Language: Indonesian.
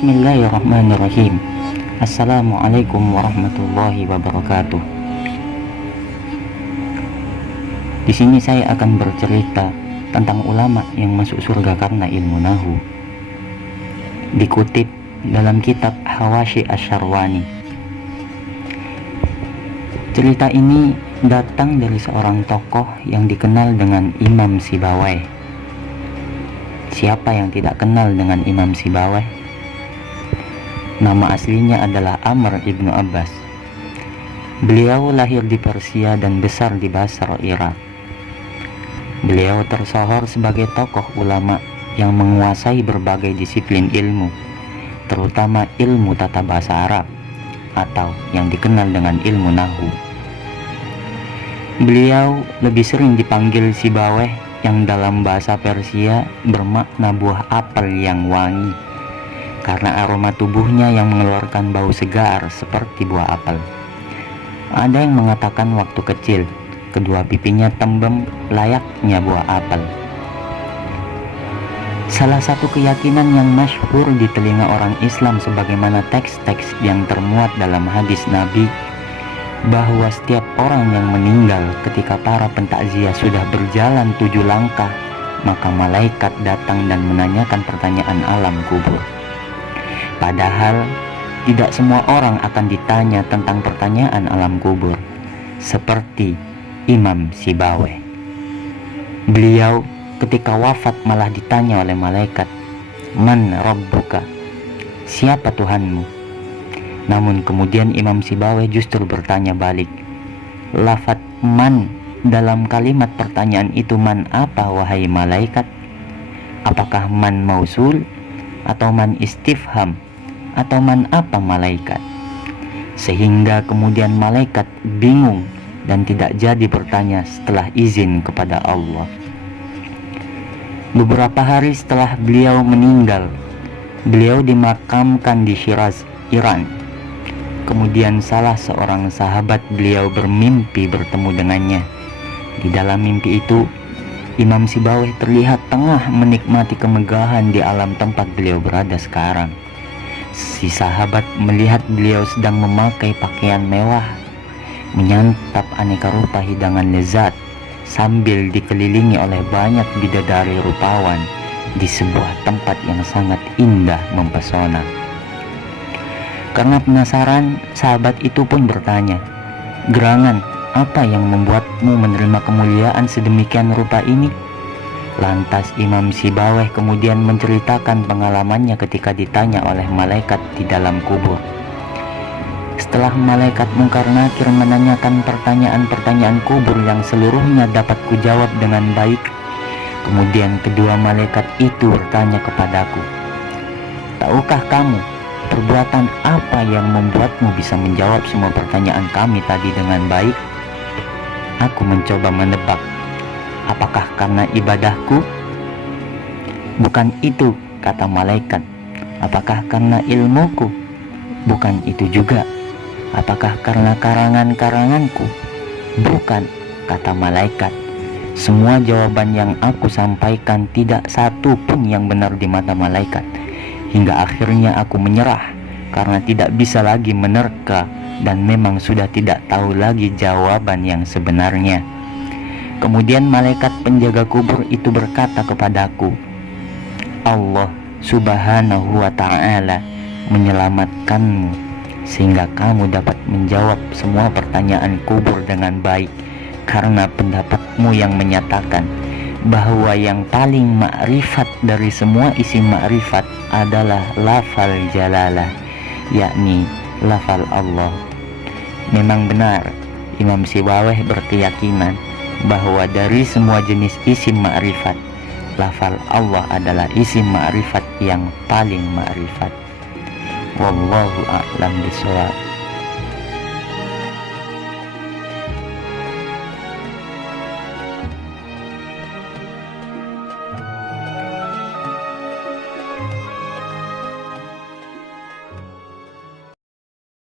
Bismillahirrahmanirrahim. Assalamualaikum warahmatullahi wabarakatuh. Di sini saya akan bercerita tentang ulama yang masuk surga karena ilmu nahu. Dikutip dalam kitab Hawashi Asyarwani. Cerita ini datang dari seorang tokoh yang dikenal dengan Imam Sibawayh. Siapa yang tidak kenal dengan Imam Sibawayh? Nama aslinya adalah Amr ibnu Abbas. Beliau lahir di Persia dan besar di Basra, Irak. Beliau tersohor sebagai tokoh ulama yang menguasai berbagai disiplin ilmu, terutama ilmu tata bahasa Arab atau yang dikenal dengan ilmu nahu. Beliau lebih sering dipanggil Sibawayh, yang dalam bahasa Persia bermakna buah apel yang wangi, karena aroma tubuhnya yang mengeluarkan bau segar seperti buah apel. Ada yang mengatakan waktu kecil kedua pipinya tembem layaknya buah apel. Salah satu keyakinan yang masyhur di telinga orang Islam, sebagaimana teks-teks yang termuat dalam hadis Nabi, bahwa setiap orang yang meninggal ketika para pentakziah sudah berjalan 7 langkah, maka malaikat datang dan menanyakan pertanyaan alam kubur. Padahal tidak semua orang akan ditanya tentang pertanyaan alam kubur, seperti Imam Sibawayh. Beliau ketika wafat malah ditanya oleh malaikat, "Man Rabbuka?" Siapa Tuhanmu? Namun kemudian Imam Sibawayh justru bertanya balik, lafaz man dalam kalimat pertanyaan itu man apa wahai malaikat? Apakah man mausul atau man istifham atau man apa malaikat? Sehingga kemudian malaikat bingung dan tidak jadi bertanya setelah izin kepada Allah. Beberapa hari setelah beliau meninggal, beliau dimakamkan di Shiraz, Iran. Kemudian salah seorang sahabat beliau bermimpi bertemu dengannya. Di dalam mimpi itu, Imam Sibawayh terlihat tengah menikmati kemegahan di alam tempat beliau berada sekarang. Si sahabat melihat beliau sedang memakai pakaian mewah, menyantap aneka rupa hidangan lezat, sambil dikelilingi oleh banyak bidadari rupawan di sebuah tempat yang sangat indah mempesona. Karena penasaran, sahabat itu pun bertanya, "Gerangan, apa yang membuatmu menerima kemuliaan sedemikian rupa ini?" Lantas Imam Sibawayh kemudian menceritakan pengalamannya ketika ditanya oleh malaikat di dalam kubur. Setelah malaikat Munkar Nakir menanyakan pertanyaan-pertanyaan kubur yang seluruhnya dapat kujawab dengan baik, kemudian kedua malaikat itu bertanya kepadaku, "Tahukah kamu perbuatan apa yang membuatmu bisa menjawab semua pertanyaan kami tadi dengan baik?" Aku mencoba menebak, apakah karena ibadahku? Bukan itu, kata malaikat. Apakah karena ilmuku? Bukan itu juga. Apakah karena karangan-karanganku? Bukan, kata malaikat. Semua jawaban yang aku sampaikan tidak satu pun yang benar di mata malaikat. Hingga akhirnya aku menyerah karena tidak bisa lagi menerka dan memang sudah tidak tahu lagi jawaban yang sebenarnya. Kemudian malaikat penjaga kubur itu berkata kepadaku, "Allah Subhanahu wa ta'ala menyelamatkanmu sehingga kamu dapat menjawab semua pertanyaan kubur dengan baik, karena pendapatmu yang menyatakan bahwa yang paling makrifat dari semua isi makrifat adalah lafal jalalah, yakni lafal Allah." Memang benar, Imam Sibawayh berkeyakinan bahwa dari semua jenis isim ma'rifat, lafal Allah adalah isim ma'rifat yang paling ma'rifat. Wallahu a'lam bishawab.